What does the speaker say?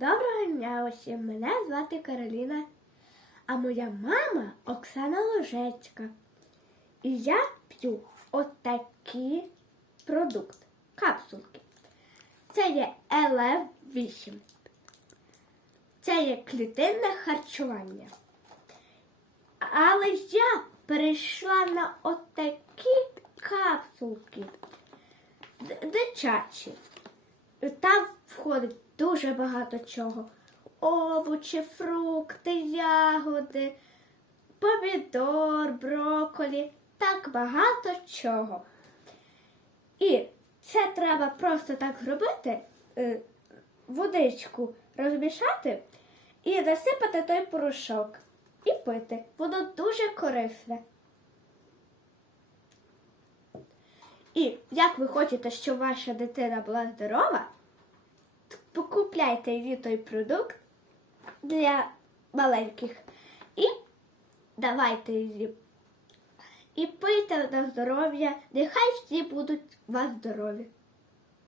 Доброго дня усім! Мене звати Кароліна, а моя мама Оксана Ложечка. І я п'ю отакий продукт капсулки. Це є ЛФ 8. Це є клітинне харчування. Але я перейшла на отакі капсулки дитячі. Там входить дуже багато чого. Овочі, фрукти, ягоди, помідор, брокколі, так багато чого. І це треба просто так зробити, е, водичку розмішати і насипати той порошок. І пити. Воно дуже корисне. І як ви хочете, щоб ваша дитина була здорова, покупляйте їй той продукт для маленьких і давайте її. І пийте на здоров'я, нехай всі будуть вас здорові.